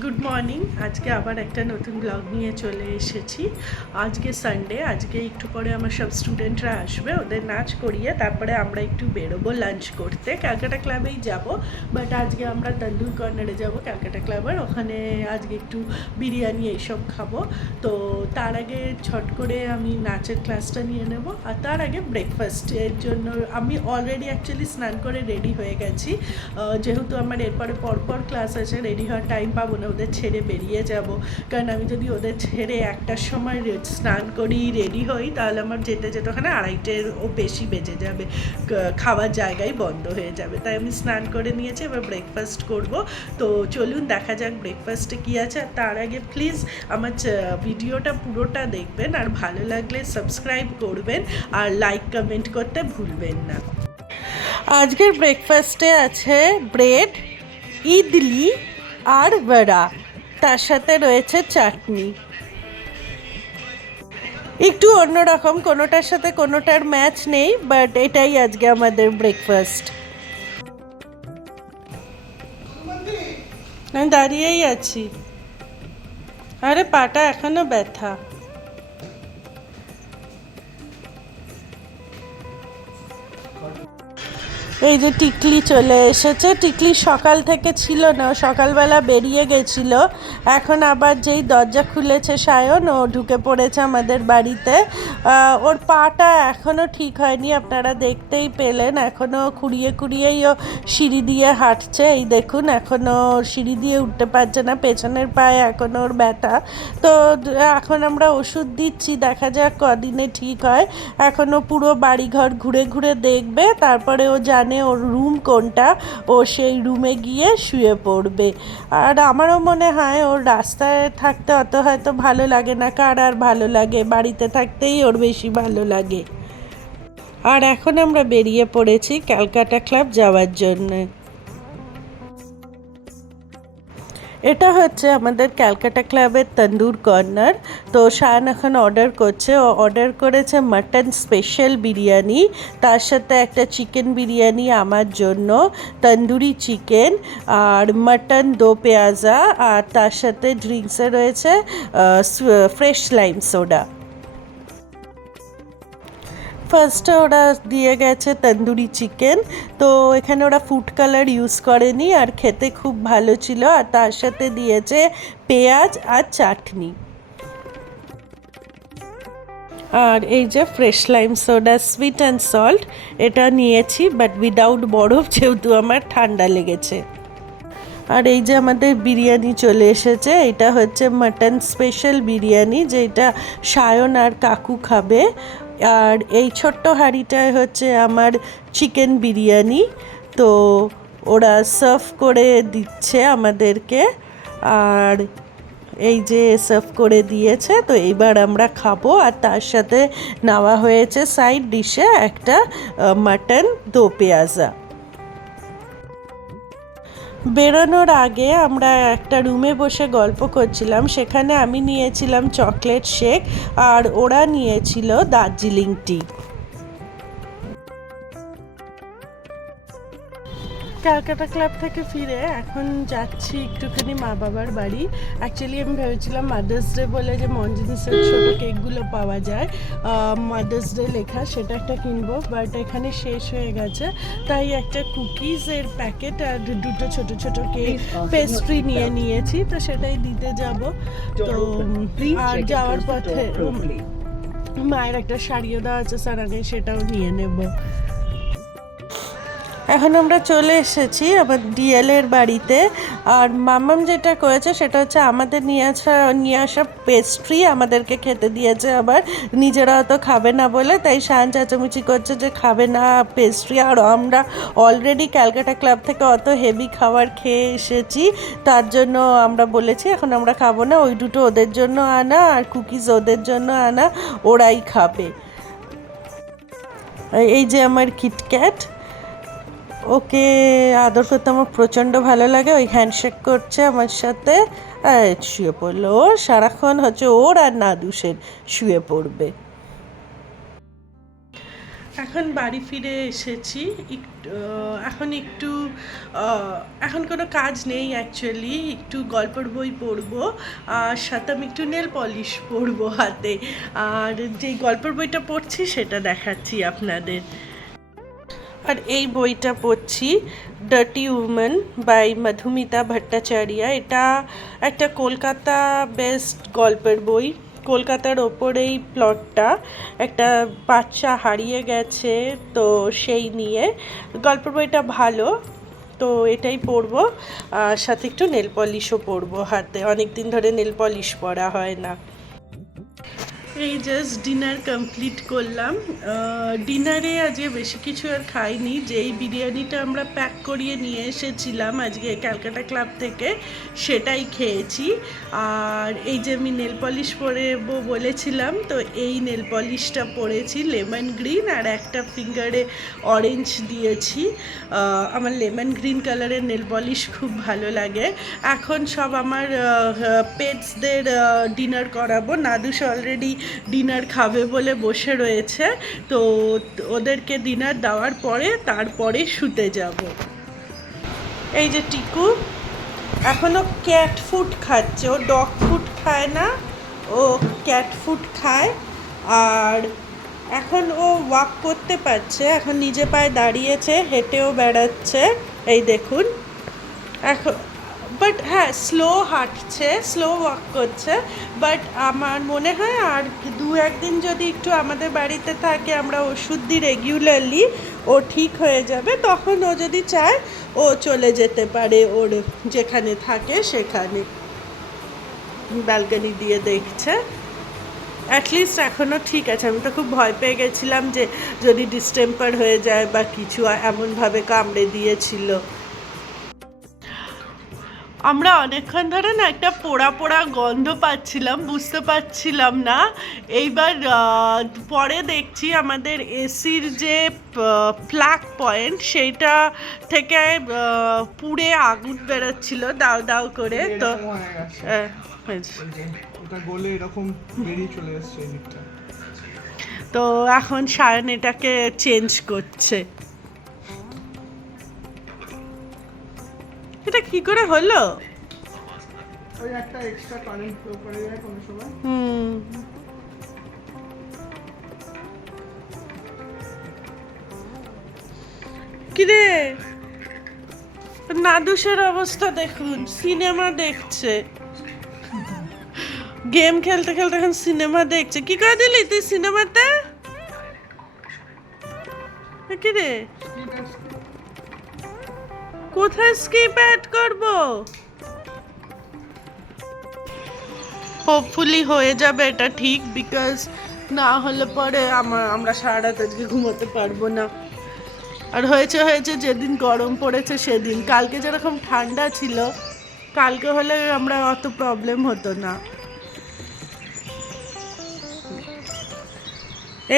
Good morning. আজকে আবার একটা নতুন ব্লগ নিয়ে চলে এসেছি। আজকে সানডে, আজকে একটু পরে আমার সব স্টুডেন্টরা আসবে, ওদের নাচ করিয়ে তারপরে আমরা একটু বেরোবো লাঞ্চ করতে। ক্যালকাটা ক্লাবেই যাব, বাট আজকে আমরা তন্দুর কর্নারে যাব ক্যালকাটা ক্লাবের ওখানে। আজকে একটু বিরিয়ানি এইসব খাবো। তো তার আগে ছট করে আমি নাচের ক্লাসটা নিয়ে নেব, আর তার আগে ব্রেকফাস্টের জন্য আমি অলরেডি অ্যাকচুয়ালি স্নান করে রেডি হয়ে গেছি। যেহেতু আমার এরপরে পরপর ক্লাস আছে, রেডি হওয়ার টাইম পাবো না, ওদের ছেড়ে বেরিয়ে যাব। কারণ আমি যদি ওদের ছেড়ে 1টার সময় স্নান করি রেডি হই, তাহলে আমার যেতে যেতে ওখানে 2:30ও বেশি বেজে যাবে, খাওয়ার জায়গায় বন্ধ হয়ে যাবে। তাই আমি স্নান করে নিয়েছি, এবার ব্রেকফাস্ট করব। তো চলুন দেখা যাক ব্রেকফাস্টে কী আছে। আর তার আগে প্লিজ আমার ভিডিওটা পুরোটা দেখবেন, আর ভালো লাগলে সাবস্ক্রাইব করবেন, আর লাইক কমেন্ট করতে ভুলবেন না। আজকের ব্রেকফাস্টে আছে ব্রেড, ইডলি আর বড়া, তার সাথে রয়েছে চাটনি। একটু অন্যরকম, কোনোটার সাথে কোনোটার ম্যাচ নেই, বাট এটাই আজকে আমাদের ব্রেকফাস্ট। আমি দাঁড়িয়েই আছি, আরে পাটা এখনো ব্যথা। এই যে টিকলি চলে এসেছে। টিকলি সকাল থেকে ছিল না, সকালবেলা বেরিয়ে গেছিল। এখন আবার যেই দরজা খুলেছে সায়ন, ও ঢুকে পড়েছে আমাদের বাড়িতে। ওর পাটা এখনও ঠিক হয়নি, আপনারা দেখতেই পেলেন। এখনও খুঁড়িয়ে খুঁড়িয়েই ও সিঁড়ি দিয়ে হাঁটছে। এই দেখুন, এখনও সিঁড়ি দিয়ে উঠতে পারছে না, পেছনের পায়ে এখনও ওর ব্যথা। তো এখন আমরা ওষুধ দিচ্ছি, দেখা যাক কদিনে ঠিক হয়। এখনও পুরো বাড়িঘর ঘুরে ঘুরে দেখবে, তারপরে ও জানে ওর রুম কোনটা, ও সেই রুমে গিয়ে শুয়ে পড়বে। আর আমারও মনে হয় ওর রাস্তায় থাকতে অত হয়তো ভালো লাগে না, কার আর ভালো লাগে, বাড়িতে থাকতেই ওর বেশি ভালো লাগে। আর এখন আমরা বেরিয়ে পড়েছি ক্যালকাটা ক্লাব যাওয়ার জন্যে। এটা হচ্ছে আমাদের ক্যালকাটা ক্লাবের তন্দুর কর্নার। তো শায়ান এখন অর্ডার করছে, ও অর্ডার করেছে মাটন স্পেশাল বিরিয়ানি, তার সাথে একটা চিকেন বিরিয়ানি আমার জন্য, তন্দুরি চিকেন আর মাটন দো পেঁয়াজা, আর তার সাথে ড্রিঙ্কসে রয়েছে ফ্রেশ লাইম সোডা। ফার্স্টে ওরা দিয়ে গেছে তন্দুরি চিকেন। তো এখানে ওরা ফুড কালার ইউজ করেনি, আর খেতে খুব ভালো ছিল। আর তার সাথে দিয়েছে পেঁয়াজ আর চাটনি। আর এই যে fresh lime soda sweet and salt, এটা নিয়েছি বাট উইদাউট বরফ, যেহেতু আমার ঠান্ডা লেগেছে। আর এই যে আমাদের বিরিয়ানি চলে এসেছে। এটা হচ্ছে মাটন স্পেশাল বিরিয়ানি, যেটা সায়ন আর কাকু খাবে। আর এই ছোট্ট হাঁড়িটায় হচ্ছে আমার চিকেন বিরিয়ানি। তো ওরা সার্ভ করে দিচ্ছে আমাদেরকে, আর এই যে সার্ভ করে দিয়েছে। তো এইবার আমরা খাবো। আর তার সাথে নেওয়া হয়েছে সাইড ডিশে একটা মাটন দো পেঁয়াজা। বেরোনোর আগে আমরা একটা রুমে বসে গল্প করছিলাম, সেখানে আমি নিয়েছিলাম চকলেট শেক, আর ওরা নিয়েছিল দার্জিলিং টি। ক্যালকাটা ক্লাব থেকে ফিরে এখন যাচ্ছি একটুখানি মা বাবার বাড়ি। অ্যাকচুয়ালি আমি ভেবেছিলাম মাদার্স ডে বলে যে মঞ্জিনিসের ছোটো কেকগুলো পাওয়া যায়, মাদার্স ডে লেখা, সেটা একটা কিনবো, বাট এখানে শেষ হয়ে গেছে। তাই একটা কুকিজের প্যাকেট আর দুটো ছোট ছোট কেক পেস্ট্রি নিয়ে নিয়েছি, তো সেটাই দিতে যাব। তো আর যাওয়ার পথে মায়ের একটা শাড়িও দেওয়া আছে সারাগে, সেটাও নিয়ে নেব। এখন আমরা চলে এসেছি আমার ডিএলের বাড়িতে। আর মামাম যেটা করেছে সেটা হচ্ছে আমাদের নিয়ে আসা পেস্ট্রি আমাদেরকে খেতে দিয়েছে, আবার নিজেরা অত খাবে না বলে। তাই শান চাচামুচি করছে যে খাবে না পেস্ট্রি। আর আমরা অলরেডি ক্যালকাটা ক্লাব থেকে অত হেভি খাবার খেয়ে এসেছি, তার জন্য আমরা বলেছি এখন আমরা খাবো না। ওই দুটো ওদের জন্য আনা, আর কুকিজ ওদের জন্য আনা, ওরাই খাবে। এই যে আমার কিটক্যাট, ওকে আদর করতে আমার প্রচণ্ড ভালো লাগে। ওই হ্যান্ডশেক করছে আমার সাথে, শুয়ে পড়লো। ও সারাক্ষণ হচ্ছে ওর আর নাদুসের শুয়ে পড়বে। এখন বাড়ি ফিরে এসেছি। এখন কোনো কাজ নেই অ্যাকচুয়ালি, একটু গল্পের বই পড়বো আর সাথে আমি একটু নেল পলিশ পরবো হাতে। আর যেই গল্পের বইটা পড়ছি সেটা দেখাচ্ছি আপনাদের। আর এই বইটা পড়ছি dirty women by Madhumita Bhattacharya. এটা একটা কলকাতা বেস্ট গল্পের বই। কলকাতার ওপরেই প্লটটা, একটা বাচ্চা হারিয়ে গেছে, তো সেই নিয়ে গল্পের বইটা ভালো। তো এটাই পড়বো, আর সাথে একটু নেল পলিশও পরবো হাতে, অনেক দিন ধরে নেল পলিশ পরা হয় না। এই জাস্ট ডিনার কমপ্লিট করলাম। ডিনারে আজকে বেশি কিছু আর খাইনি, যেই বিরিয়ানিটা আমরা প্যাক করিয়ে নিয়ে এসেছিলাম আজকে ক্যালকাটা ক্লাব থেকে সেটাই খেয়েছি। আর এই যে আমি নেল পলিশ পরবো বলেছিলাম, তো এই নেল পলিশটা পরেছি লেমন গ্রিন, আর একটা ফিঙ্গারে অরেঞ্জ দিয়েছি। আমার লেমন গ্রিন কালারের নেল পলিশ খুব ভালো লাগে। এখন সব আমার পেটসদের ডিনার করাবো। নাদুস অলরেডি ডিনার খাবে বলে বসে রয়েছে, তো ওদেরকে ডিনার দেওয়ার পরে তারপরে শুতে যাব। এই যে টিকু এখনও ক্যাট ফুড খাচ্ছে, ও ডগ ফুড খায় না, ও ক্যাট ফুড খায়। আর এখন ও ওয়াক করতে পারছে, এখন নিজে পায়ে দাঁড়িয়েছে, হেঁটেও বেড়াচ্ছে, এই দেখুন। এখন বাট হ্যাঁ, স্লো হাঁটছে, স্লো ওয়াক করছে, বাট আমার মনে হয় আর 2-1 দিন যদি একটু আমাদের বাড়িতে থাকে, আমরা ওষুধ দিই রেগুলারলি, ও ঠিক হয়ে যাবে। তখন ও যদি চায় ও চলে যেতে পারে ওর যেখানে থাকে সেখানে। ব্যালকনি দিয়ে দেখছে, অ্যাটলিস্ট এখনও ঠিক আছে। আমি তো খুব ভয় পেয়ে গেছিলাম যে যদি ডিস্টেম্পার হয়ে যায় বা কিছু, এমনভাবে কামড়ে দিয়েছিল। আমরা অনেকক্ষণ ধরে না একটা পোড়া পোড়া গন্ধ পাচ্ছিলাম, বুঝতে পারছিলাম না। এইবার পরে দেখছি আমাদের এসির যে প্লাগ পয়েন্ট সেইটা থেকে পুড়ে আগুন বেরোচ্ছিল দাউ দাউ করে। তো তো এখন সায়ন এটাকে চেঞ্জ করছে। এটা কি করে হলো? ওই একটা এক্সট্রা কারেন্ট ফ্লো করে যায় কোন সময়। কিরে নাদুসের অবস্থা দেখুন, সিনেমা দেখছে, গেম খেলতে খেলতে এখন সিনেমা দেখছে। কি করে দিলি তুই সিনেমাতে? কিরে কোথায় স্কিপ অ্যাড করবো? হোপফুলি হয়ে যাবে এটা ঠিক, বিকজ না হলে পরে আমরা সারা রাত আজকে ঘুমোতে পারবো না। আর হয়েছে যেদিন গরম পড়েছে সেদিন, কালকে যেরকম ঠান্ডা ছিল, কালকে হলে আমরা অত প্রবলেম হতো না।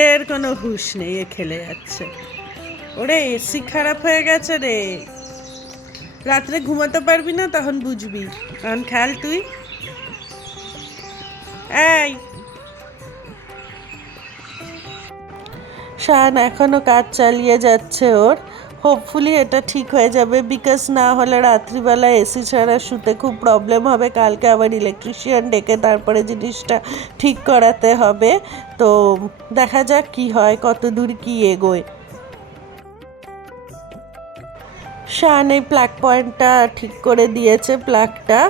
এর কোনো হুঁশ নেই, এ খেলে যাচ্ছে। ওরে এসি খারাপ হয়ে গেছে রে, রাত্রে ঘুমাতে পারবি না, তখন বুঝবি। এখন খেল তুই। এই শান এখনও কাজ চালিয়ে যাচ্ছে ওর। হোপফুলি এটা ঠিক হয়ে যাবে, বিকজ না হলে রাত্রিবেলা এসি ছাড়া শুতে খুব প্রবলেম হবে। কালকে আবার ইলেকট্রিশিয়ান ডেকে তারপরে জিনিসটা ঠিক করাতে হবে। তো দেখা যাক কি হয়, কত দূর কি এগোয়। শান এই প্লাগ পয়েন্টটা ঠিক করে দিয়েছে, প্লাগটা।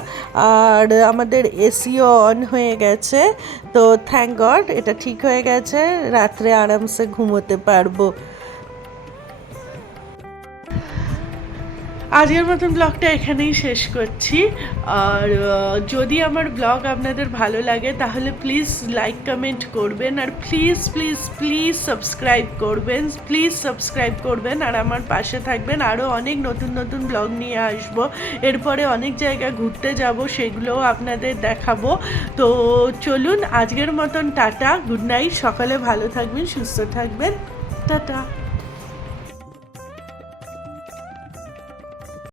আর আমাদের এসিও অন হয়ে গেছে, তো থ্যাংক গড এটা ঠিক হয়ে গেছে, রাত্রে আরামসে ঘুমোতে পারবো। আজকের মতন ব্লগটা এখানেই শেষ করছি। আর যদি আমার ব্লগ আপনাদের ভালো লাগে তাহলে প্লিজ লাইক কমেন্ট করবেন, আর প্লিজ প্লিজ প্লিজ সাবস্ক্রাইব করবেন আর আমার পাশে থাকবেন। আরও অনেক নতুন নতুন ব্লগ নিয়ে আসবো, এরপরে অনেক জায়গা ঘুরতে যাব, সেগুলোও আপনাদের দেখাবো। তো চলুন আজকের মতন টাটা, গুড নাইট, সকালে ভালো থাকবেন, সুস্থ থাকবেন, টাটা।